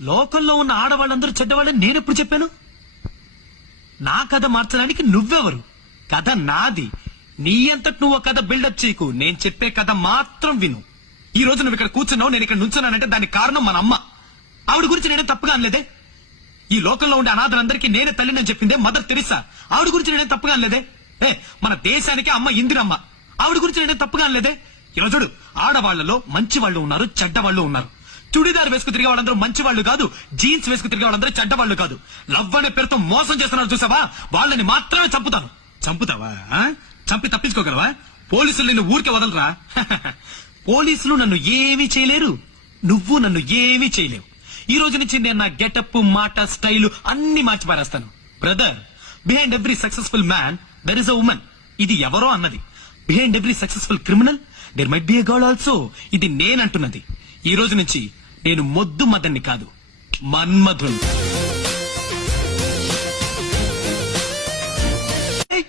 లోకంలో ఉన్న ఆడవాళ్ళందరూ చెడ్డవాళ్ళని నేనెప్పుడు చెప్పాను? నా కథ మార్చడానికి నువ్వెవరు? కథ నాది. నీ అంతటి నువ్వు కథ బిల్డప్ చేయకు. నేను చెప్పే కథ మాత్రం విను. ఈ రోజు నువ్వు ఇక్కడ కూర్చున్నావు, నేను ఇక్కడ నుంచున్నానంటే దానికి కారణం మన అమ్మ. ఆవిడ గురించి నేనే తప్పుగా అనలేదే. ఈ లోకంలో ఉండే అనాథలందరికీ నేనే తల్లిని చెప్పిందే మదర్ తెరిసా. ఆవిడ గురించి నేనే తప్పుగా అనలేదే. మన దేశానికి అమ్మ ఇందిరమ్మ. ఆవిడ గురించి నేనే తప్పుగా అనలేదే. ఇలా చూడు, ఆడవాళ్లలో మంచి వాళ్ళు ఉన్నారు, చెడ్డ వాళ్ళు ఉన్నారు. చుడిదార్ వేసుకు తిరిగే వాళ్ళందరూ మంచి వాళ్ళు కాదు, జీన్స్ వేసుకు తిరిగే వాళ్ళందరూ చెడ్డ వాళ్ళు కాదు. లవ్ అనే పేరుతో మోసం చేస్తున్నారు చూసావా, వాళ్ళని మాత్రమే చంపుతాను. చంపుతావా? చంపి తప్పించుకోగలవా? పోలీసులు నిన్ను ఊరికే వదలరా. పోలీసులు నన్ను ఏమీ చేయలేరు, నువ్వు నన్ను ఏమీ చేయలేవు. ఈ రోజు నుంచి నేను నా గెటప్, మాట, స్టైల్ అన్ని మార్చి పారేస్తాను. Brother, behind every successful man there is a woman. ఇది ఎవరో అన్నది. Behind every successful criminal there might be a girl also. ఇది నేనంటున్నది. ఈ రోజు నుంచి నేను మొద్దు మదన్ని కాదు, మన్మధుని.